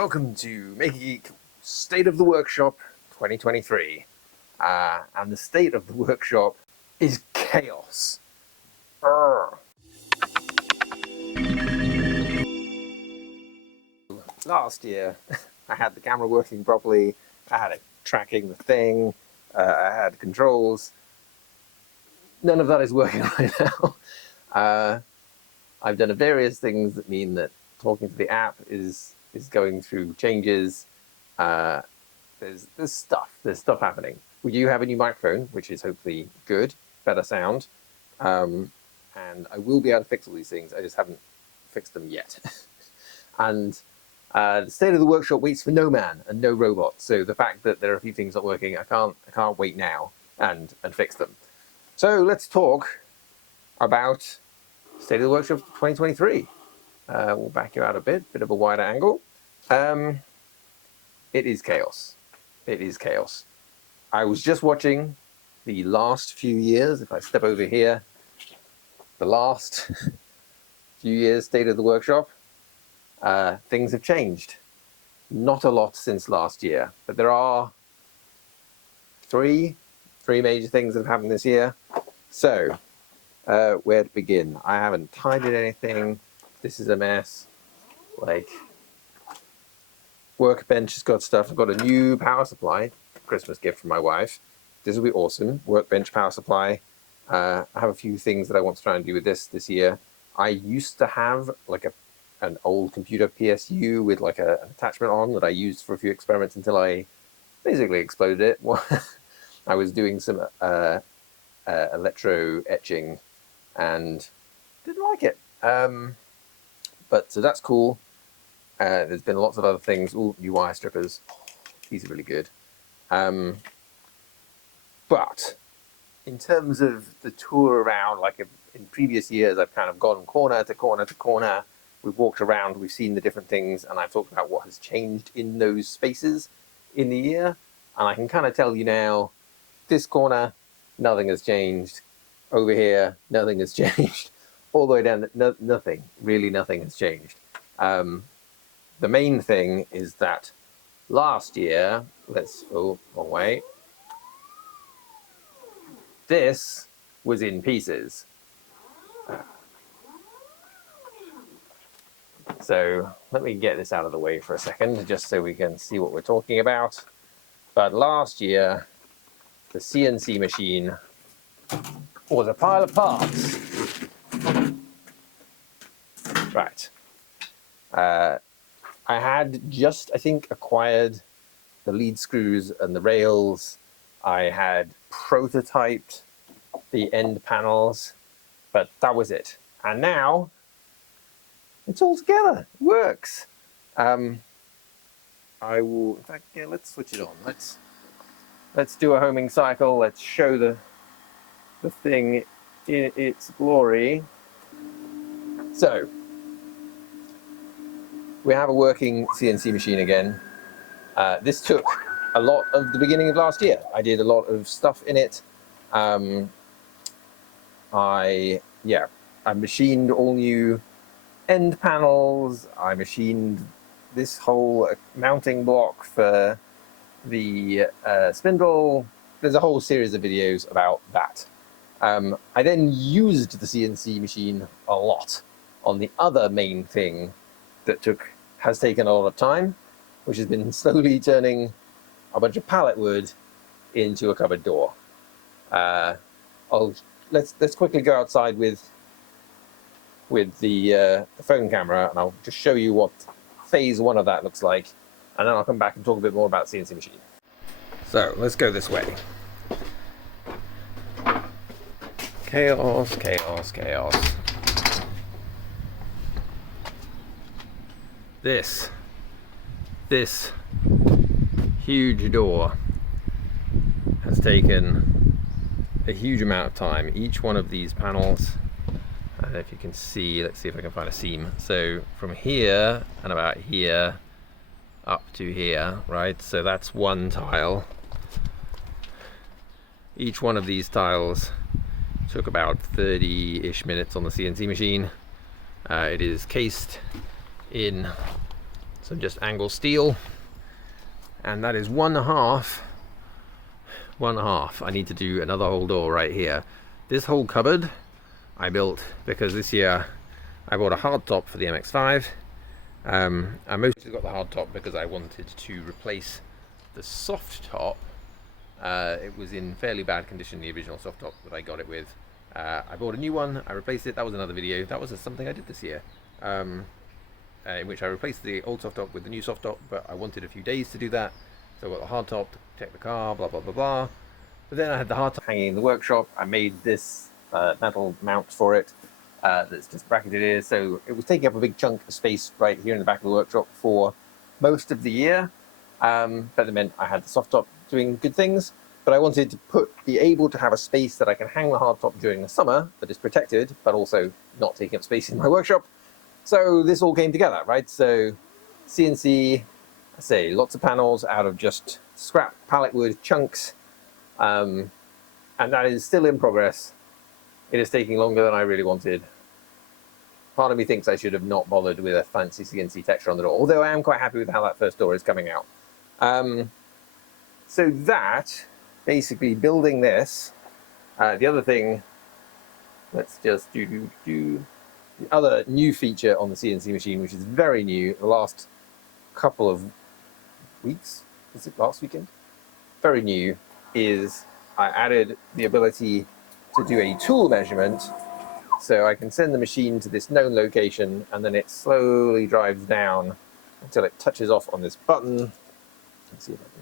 welcome to Make a Geek State of the Workshop 2023. And the state of the workshop is chaos. Last year, I had the camera working properly, I had it tracking the thing, I had controls. None of that is working right now. I've done various things that mean that talking to the app is going through changes. There's stuff happening. We do have a new microphone, which is hopefully good, better sound. And I will be able to fix all these things. I just haven't fixed them yet. And the state of the workshop waits for no man and no robot. So the fact that there are a few things not working, I can't wait now and fix them. So let's talk about State of the Workshop 2023. We'll back you out a bit of a wider angle. It is chaos. It is chaos. I was just watching the last few years. If I step over here, the last few years State of the Workshop, things have changed. Not a lot since last year, but there are three major things that have happened this year. So, where to begin? I haven't tidied anything. This is a mess. Like, workbench has got stuff. I've got a new power supply, Christmas gift from my wife. This will be awesome. Workbench power supply. I have a few things that I want to try and do with this year. I used to have like an old computer PSU with like an attachment on that I used for a few experiments until I basically exploded it. I was doing some electro etching and didn't like it. But so that's cool. There's been lots of other things. Ooh, new wire strippers. These are really good. But in terms of the tour around, like in previous years, I've kind of gone corner to corner to corner. We've walked around, we've seen the different things, and I've talked about what has changed in those spaces in the year. And I can kind of tell you now, this corner, nothing has changed. Over here, nothing has changed. All the way down, nothing, really nothing has changed. The main thing is that last year, wrong way. This was in pieces. So let me get this out of the way for a second, just so we can see what we're talking about. But last year, the CNC machine was a pile of parts. Right. I had just, I think, acquired the lead screws and the rails. I had prototyped the end panels, but that was it. And now it's all together. It works. I will, in fact, yeah, let's switch it on. Let's do a homing cycle. Let's show the thing in its glory. So, we have a working CNC machine again. This took a lot of the beginning of last year. I did a lot of stuff in it. I machined all new end panels. I machined this whole mounting block for the spindle. There's a whole series of videos about that. I then used the CNC machine a lot on the other main thing that has taken a lot of time, which has been slowly turning a bunch of pallet wood into a cupboard door. Let's quickly go outside with the phone camera, and I'll just show you what phase one of that looks like, and then I'll come back and talk a bit more about the CNC machine. So let's go this way. Chaos, chaos, chaos. This huge door has taken a huge amount of time. Each one of these panels, and if you can see, let's see if I can find a seam. So from here and about here up to here, right? So that's one tile. Each one of these tiles took about 30-ish minutes on the CNC machine. It is cased in some just angle steel, and that is one half. I need to do another whole door right here. This whole cupboard I built because this year I bought a hard top for the MX-5. I mostly got the hard top because I wanted to replace the soft top. It was in fairly bad condition, the original soft top that I got it with. I bought a new one, I replaced it. That was another video. That was something I did this year, in which I replaced the old soft top with the new soft top, but I wanted a few days to do that. So I got the hard top to protect the car, blah, blah, blah, blah. But then I had the hard top hanging in the workshop. I made this metal mount for it that's just bracketed here. So it was taking up a big chunk of space right here in the back of the workshop for most of the year. But it meant I had the soft top doing good things. But I wanted to be able to have a space that I can hang the hard top during the summer that is protected, but also not taking up space in my workshop. So this all came together, right? So CNC, I say lots of panels out of just scrap pallet wood chunks. And that is still in progress. It is taking longer than I really wanted. Part of me thinks I should have not bothered with a fancy CNC texture on the door, although I am quite happy with how that first door is coming out. So that, basically building this, the other thing, let's just do the other new feature on the CNC machine, which is very new, the last couple of weeks, was it last weekend? Very new, is I added the ability to do a tool measurement, so I can send the machine to this known location and then it slowly drives down until it touches off on this button. Let's see if I can.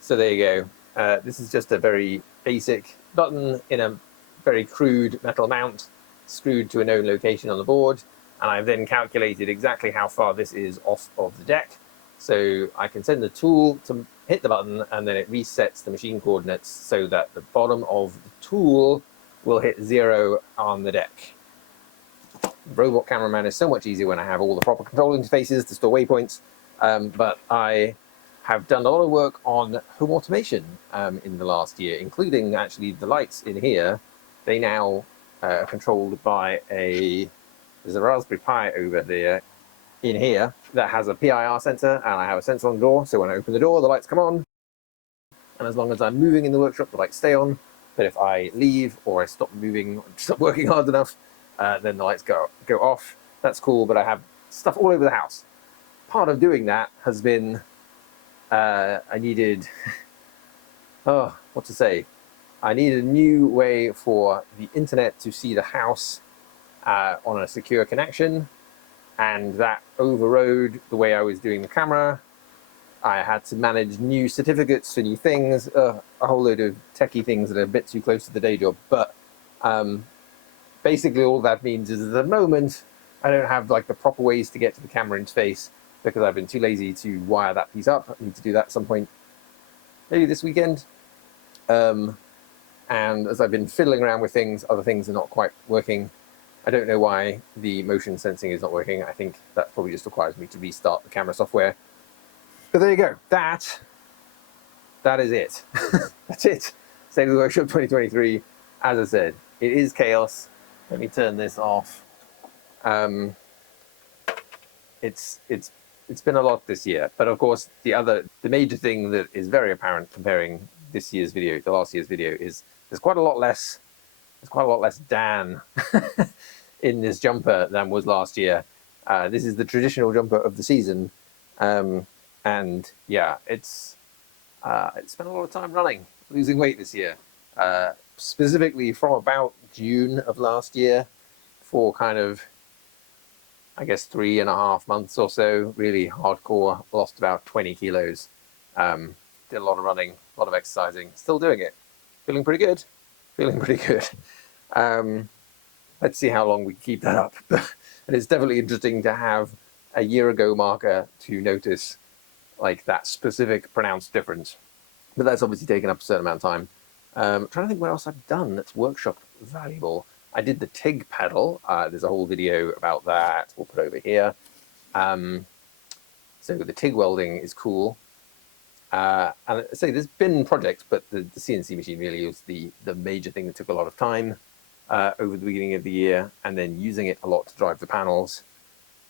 So there you go. This is just a very basic button in a very crude metal mount screwed to a known location on the board, and I've then calculated exactly how far this is off of the deck. So I can send the tool to hit the button and then it resets the machine coordinates so that the bottom of the tool will hit 0 on the deck. Robot cameraman is so much easier when I have all the proper control interfaces to store waypoints, but I have done a lot of work on home automation in the last year, including actually the lights in here. They now are controlled by there's a Raspberry Pi over there in here that has a PIR sensor, and I have a sensor on the door, so when I open the door the lights come on, and as long as I'm moving in the workshop the lights stay on, but if I leave or I stop moving, stop working hard enough, then the lights go off. That's cool, but I have stuff all over the house. Part of doing that has been I needed what to say, I needed a new way for the internet to see the house on a secure connection, and that overrode the way I was doing the camera. I had to manage new certificates for new things, a whole load of techie things that are a bit too close to the day job. But basically all that means is at the moment I don't have like the proper ways to get to the camera interface because I've been too lazy to wire that piece up. I need to do that at some point, maybe this weekend. And as I've been fiddling around with things, other things are not quite working. I don't know why the motion sensing is not working. I think that probably just requires me to restart the camera software. But there you go. That is it. That's it. State of the Workshop 2023. As I said, it is chaos. Let me turn this off. It's been a lot this year, but of course the major thing that is very apparent comparing this year's video to last year's video is there's quite a lot less Dan in this jumper than was last year. This is the traditional jumper of the season, and yeah, it's spent a lot of time running, losing weight this year, specifically from about June of last year for kind of, I guess, 3.5 months or so, really hardcore, lost about 20 kilos. Did a lot of running, a lot of exercising, still doing it. Feeling pretty good. Let's see how long we can keep that up. And it's definitely interesting to have a year ago marker to notice like that specific pronounced difference. But that's obviously taken up a certain amount of time. I'm trying to think what else I've done that's workshop valuable. I did the TIG pedal. There's a whole video about that. We'll put over here. So the TIG welding is cool. And I say there's been projects, but the CNC machine really was the major thing that took a lot of time. over the beginning of the year, and then using it a lot to drive the panels.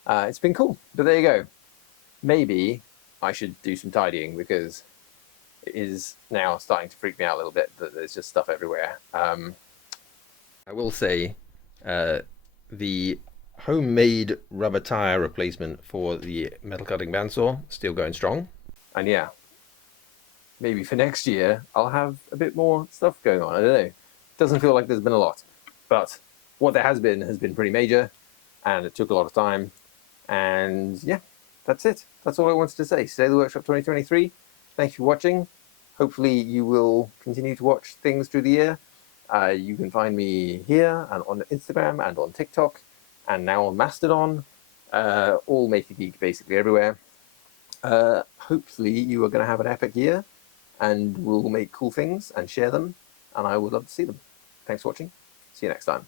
It's been cool, but there you go. Maybe I should do some tidying, because it is now starting to freak me out a little bit that there's just stuff everywhere. I will say the homemade rubber tire replacement for the metal cutting bandsaw still going strong. And yeah, maybe for next year I'll have a bit more stuff going on. I don't know. It doesn't feel like there's been a lot, but what there has been pretty major, and it took a lot of time. And yeah, that's it. That's all I wanted to say. Stay the Workshop 2023. Thank you for watching. Hopefully you will continue to watch things through the year. You can find me here and on Instagram and on TikTok and now on Mastodon. All Make a Geek basically everywhere. Hopefully you are going to have an epic year, and we'll make cool things and share them, and I would love to see them. Thanks for watching. See you next time.